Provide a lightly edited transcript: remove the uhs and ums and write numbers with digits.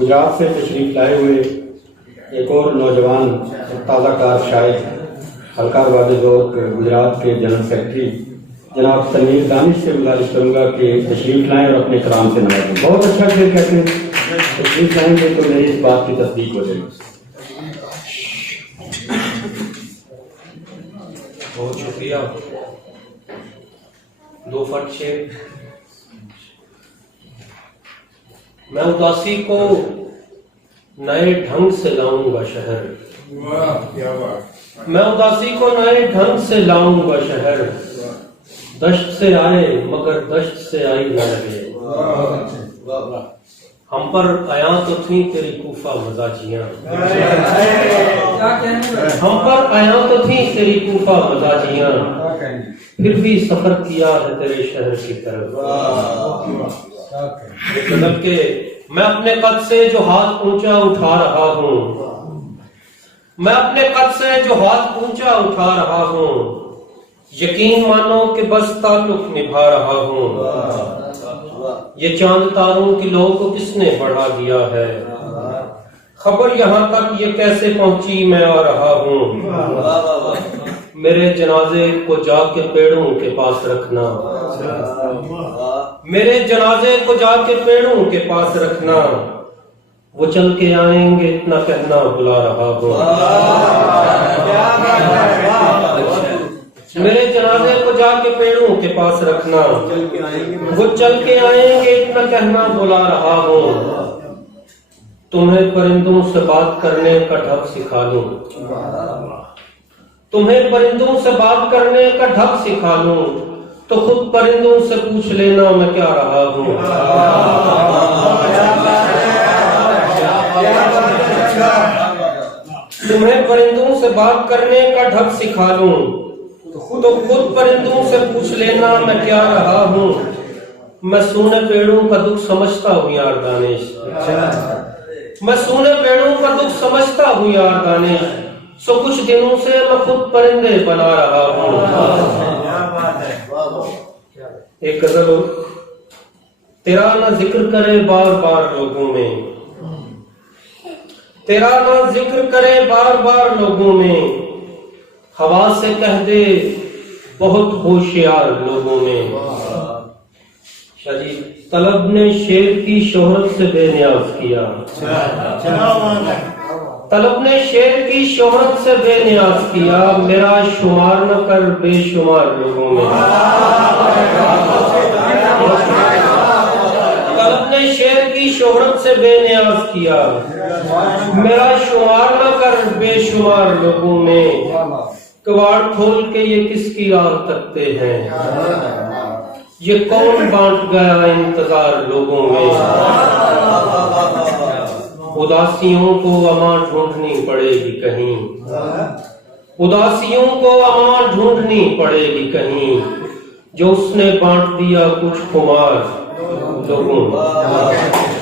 گجرات سے تشریف لائے ہوئے ایک اور نوجوان تازہ کار شاعر حلقہ وادی گجرات کے جنرل سیکرٹری جناب تنویر دانش سے گزارش کروں گا کہ تشریف لائیں اور اپنے کلام سے نوازیں. بہت اچھا شعر کہتے ہیں، تشریف لائیں گے تو میری اس بات کی تصدیق ہو جائے گی. بہت شکریہ. دو فٹ شعر. میں اداسی کو نئے ڈھنگ سے لاؤں گا شہر. میں اداسی کو نئے ڈھنگ سے لاؤں گا شہر. دشت سے آئے مگر دشت سے آئی نہ رہے. ہم پر آیا تو تھیں تیری کوفہ مزاجیاں. ہم پر آیا تو تھیں تیری کوفہ مزاجیاں. پھر بھی سفر کیا ہے تیرے شہر کی طرف. مطلب کہ میں اپنے قد سے جو ہاتھ اونچا اٹھا رہا ہوں، میں اپنے قد سے جو ہاتھ اونچا اٹھا رہا ہوں، یقین مانو کہ بس تعلق نبھا رہا ہوں. یہ چاند تاروں کی لو کو کس نے بڑھا دیا ہے؟ خبر یہاں تک یہ کیسے پہنچی میں آ رہا ہوں. میرے جنازے کو جا کے پیڑوں کے پاس رکھنا. میرے جنازے کو جا کے پیڑوں کے پاس رکھنا. وہ چل کے آئیں گے اتنا کہنا بلا رہا ہوں. میرے جنازے کو جا کے پیڑوں کے پاس رکھنا. وہ چل کے آئیں گے اتنا کہنا بلا رہا ہوں. تمہیں پرندوں سے بات کرنے کا ڈھب سکھا لوں. تمہیں پرندوں سے بات کرنے کا ڈھب سکھا لوں تو خود پرندوں سے پوچھ لینا میں کیا رہا ہوں. تمہیں پرندوں سے بات کرنے کا ڈھب سکھا لوں تو خود پرندوں سے پوچھ لینا میں کیا رہا ہوں. میں سونے پیڑوں کا دکھ سمجھتا ہوں یار دانش. میں سونے پیڑوں کا دکھ سمجھتا ہوں یار دانش. سو کچھ دنوں سے میں خود پرندے بنا رہا ہوں. ایک غزل. تیرا نہ ذکر کرے بار بار لوگوں میں. تیرا نہ ذکر کرے بار بار لوگوں میں. ہوا سے کہہ دے بہت ہوشیار لوگوں میں. شریف. طلب نے شیر کی شہرت سے بے نیاز کیا. طلب نے شیر کی شہرت سے بے نیاز کیا. میرا شمار نہ کر بے شمار لوگوں میں. طلب نے شیر کی شہرت سے بے نیاز کیا. میرا شمار نہ کر بے شمار لوگوں میں. کواڑ کھول کے یہ کس کی آہ تکتے ہیں؟ یہ کون بانٹ گیا انتظار لوگوں میں؟ اداسیوں کو اما ڈھونڈنی پڑے گی کہیں. اداسیوں کو اما ڈھونڈنی پڑے گی کہیں. جو اس نے بانٹ دیا کچھ خمار لوگوں میں.